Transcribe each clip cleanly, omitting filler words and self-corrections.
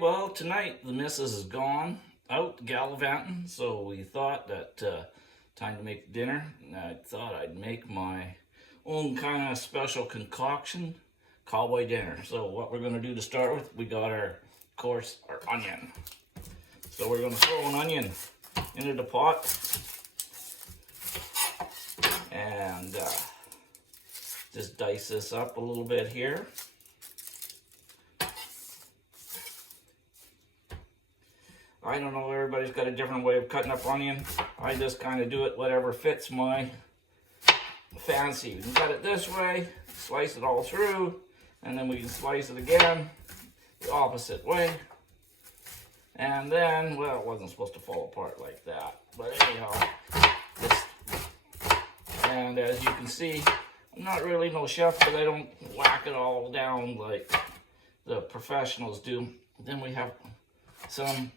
well, tonight the missus is gone out gallivanting, so we thought that time to make dinner. And I thought I'd make my own kind of special concoction, cowboy dinner. So what we're going to do to start with, we got our onion. So we're going to throw an onion into the pot and just dice this up a little bit here. I don't know, everybody's got a different way of cutting up onion. I just kind of do it whatever fits my fancy. You can cut it this way, slice it all through, and then we can slice it again the opposite way. And then, well, it wasn't supposed to fall apart like that. But anyhow, and as you can see, I'm not really no chef, but I don't whack it all down like the professionals do. Then we have some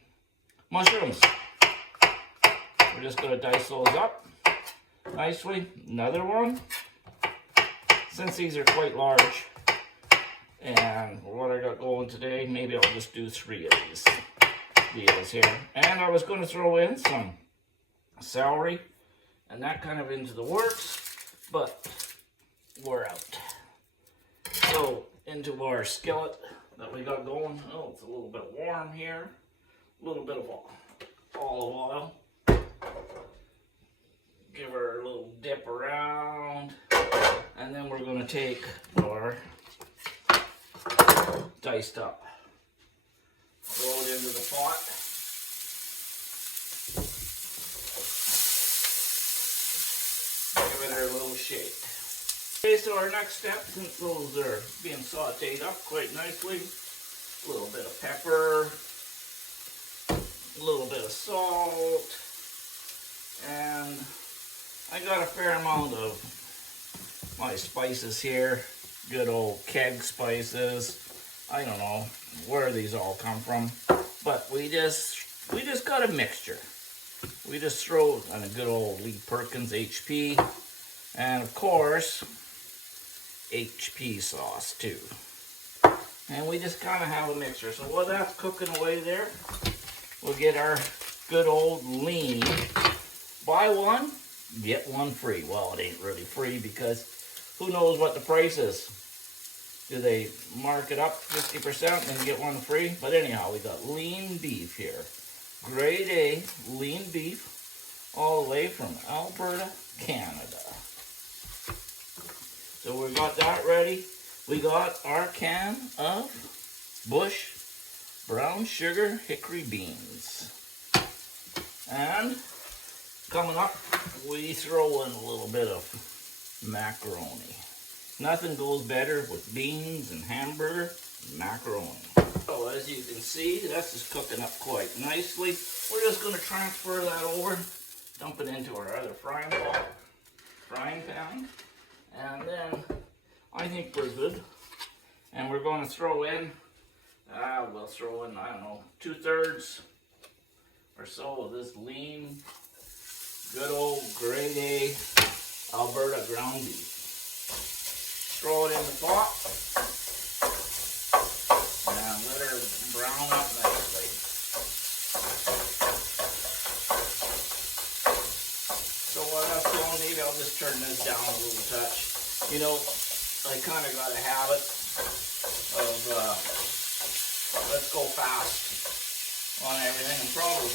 mushrooms. We're just going to dice those up nicely. Another one. Since these are quite large, and what I got going today, maybe I'll just do 3 of these deals here. And I was going to throw in some celery and that kind of into the works, but we're out. So into our skillet that we got going. Oh, it's a little bit warm here. A little bit of olive oil. Give her a little dip around. And then we're going to take our diced up. Throw it into the pot. Give it a little shake. Okay, so our next step, since those are being sauteed up quite nicely, a little bit of pepper, a little bit of salt, and I got a fair amount of my spices here. Good old keg spices. I don't know where these all come from, but we just got a mixture. We just throw on a good old Lee Perkins HP, and of course HP sauce too. And we just kind of have a mixture. So while that's cooking away there, we'll get our good old lean. Buy one, get one free. Well, it ain't really free because who knows what the price is. Do they mark it up 50% and get one free? But anyhow, we got lean beef here. Grade A lean beef all the way from Alberta, Canada. So we got that ready. We got our can of Bush brown sugar hickory beans. And coming up, we throw in a little bit of macaroni. Nothing goes better with beans and hamburger and macaroni. So as you can see, this is cooking up quite nicely. We're just going to transfer that over, dump it into our other frying pan, and then I think we're good. And we're going to throw in, we'll throw in, I don't know, 2/3 or so of this lean, good old grade A Alberta ground beef. Throw it in the pot and let her brown up nicely. So what I'm doing, maybe I'll just turn this down a little touch. You know, I kind of got a habit of let's go fast on everything, and probably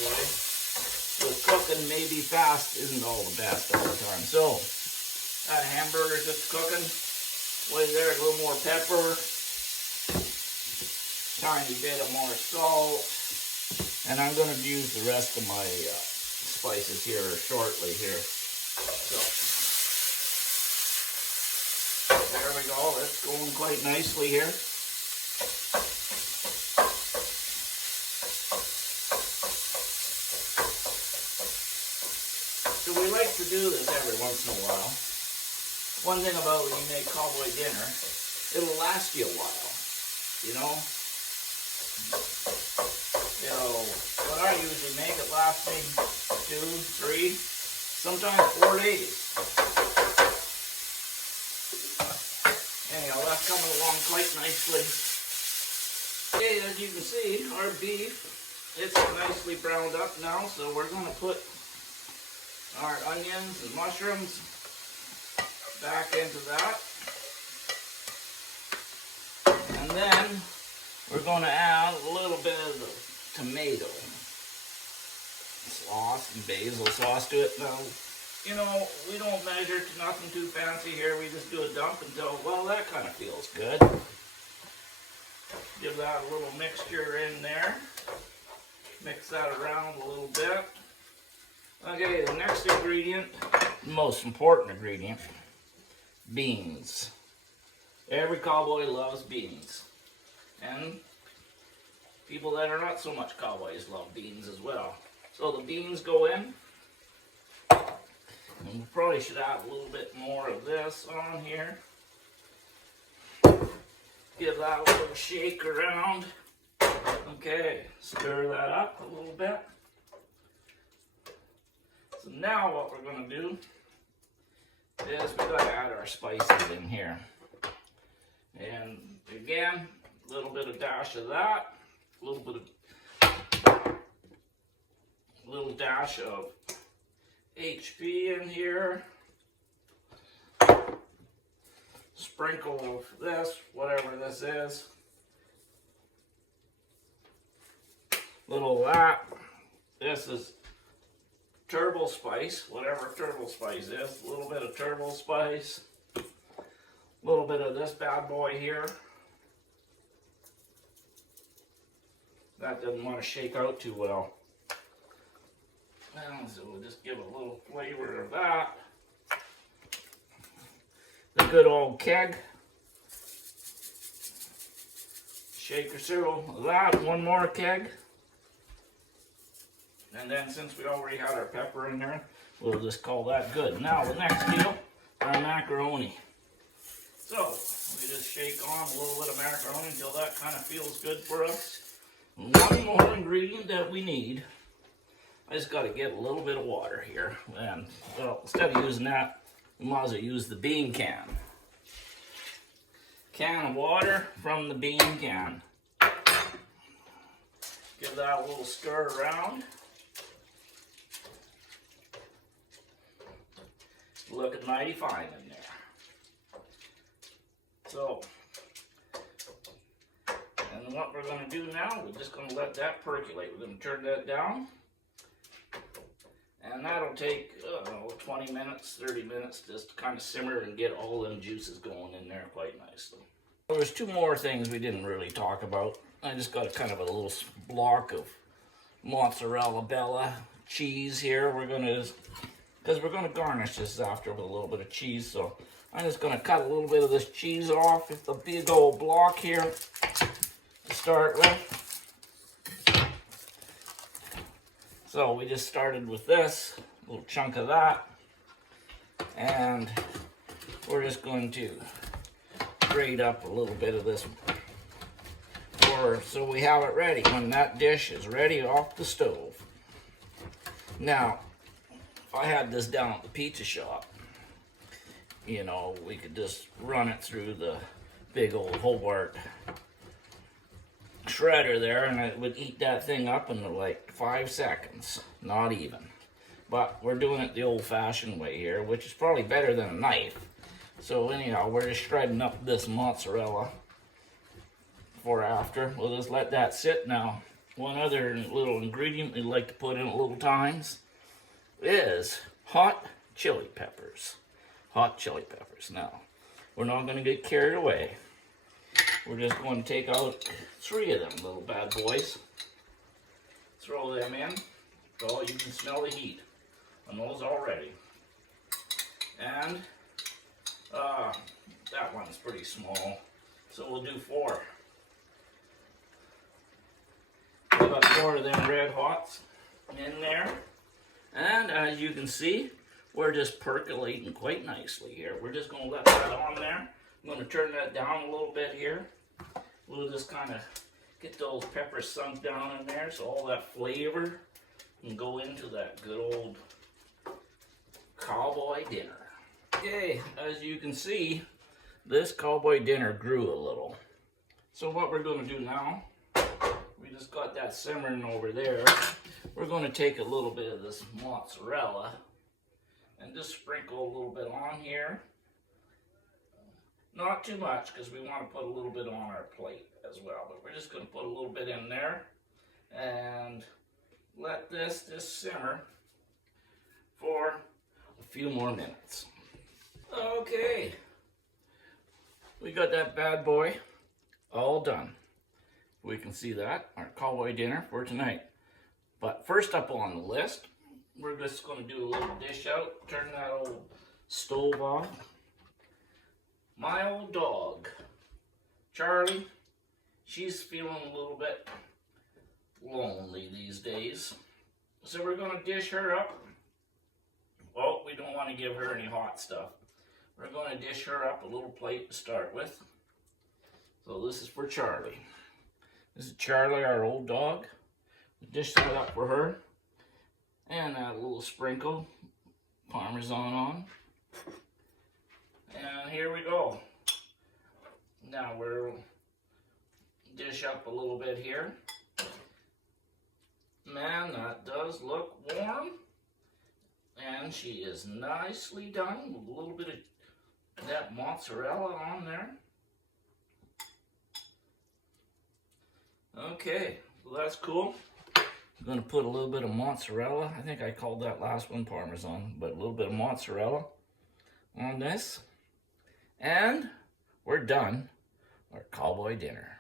with cooking, maybe fast isn't all the best all the time. So that hamburger's just cooking. Way there, a little more pepper, tiny bit of more salt, and I'm going to use the rest of my spices here shortly here. So there we go. That's going quite nicely here. So we like to do this every once in a while. One thing about when you make cowboy dinner, it'll last you a while, you know. What I usually make, it lasts me 2, 3, sometimes 4 days. Anyhow, that's coming along quite nicely. Okay, as you can see, our beef, it's nicely browned up now, so we're going to put our onions and mushrooms back into that. And then we're going to add a little bit of the tomato sauce and basil sauce to it. Now, you know, we don't measure to nothing too fancy here. We just do a dump until, well, that kind of feels good. Give that a little mixture in there. Mix that around a little bit. Okay, the next ingredient, the most important ingredient, beans. Every cowboy loves beans. And people that are not so much cowboys love beans as well. So the beans go in. And we probably should add a little bit more of this on here. Give that a little shake around. Okay, stir that up a little bit. So now what we're going to do is we've got to add our spices in here. And again, a little bit of dash of that, a little dash of HP in here, sprinkle of this, whatever this is, little of that. This is turbo spice, whatever turbo spice is, a little bit of turbo spice, a little bit of this bad boy here. That doesn't want to shake out too well. And so we'll just give a little flavor of that. The good old keg. Shake or so of that. One more keg. And then since we already had our pepper in there, we'll just call that good. Now the next deal, our macaroni. So we just shake on a little bit of macaroni until that kind of feels good for us. One more ingredient that we need. I just got to get a little bit of water here. And well, instead of using that, we might as well use the bean can. Can of water from the bean can. Give that a little stir around. Looking mighty fine in there. So, and what we're going to do now, we're just going to let that percolate. We're going to turn that down. And that'll take 20 minutes, 30 minutes just to kind of simmer and get all them juices going in there quite nicely. Well, there's two more things we didn't really talk about. I just got a kind of a little block of mozzarella bella cheese here. Because we're going to garnish this after with a little bit of cheese. So I'm just going to cut a little bit of this cheese off. It's a big old block here to start with. So we just started with this, a little chunk of that, and we're just going to grate up a little bit of this so we have it ready when that dish is ready off the stove. Now, if I had this down at the pizza shop, you know, we could just run it through the big old Hobart shredder there, and it would eat that thing up in like 5 seconds, not even. But we're doing it the old-fashioned way here, which is probably better than a knife. So anyhow, we're just shredding up this mozzarella for after. We'll just let that sit now. One other little ingredient we like to put in at little times is hot chili peppers. Hot chili peppers. Now, we're not going to get carried away. We're just going to take out 3 of them little bad boys. Throw them in. Oh, you can smell the heat on those already. And that one's pretty small, so we'll do 4. We've got 4 of them red hots in there. And as you can see, we're just percolating quite nicely here. We're just going to let that on there. I'm going to turn that down a little bit here. We'll just kind of get those peppers sunk down in there so all that flavor can go into that good old cowboy dinner. Okay, as you can see, this cowboy dinner grew a little. So what we're going to do now we just got that simmering over there. We're going to take a little bit of this mozzarella and just sprinkle a little bit on here. Not too much, because we want to put a little bit on our plate as well. But we're just going to put a little bit in there and let this just simmer for a few more minutes. Okay, we got that bad boy all done. We can see that, our cowboy dinner for tonight. But first up on the list, we're just going to do a little dish out, turn that old stove off. My old dog, Charlie, she's feeling a little bit lonely these days. So we're going to dish her up. Well, we don't want to give her any hot stuff. We're going to dish her up a little plate to start with. So this is for Charlie. This is Charlie, our old dog. Dish that up for her. And add a little sprinkle Parmesan on. And here we go. Now we'll dish up a little bit here. Man, that does look warm. And she is nicely done with a little bit of that mozzarella on there. Okay, so that's cool. I'm going to put a little bit of mozzarella. I think I called that last one Parmesan, but a little bit of mozzarella on this. And we're done our cowboy dinner.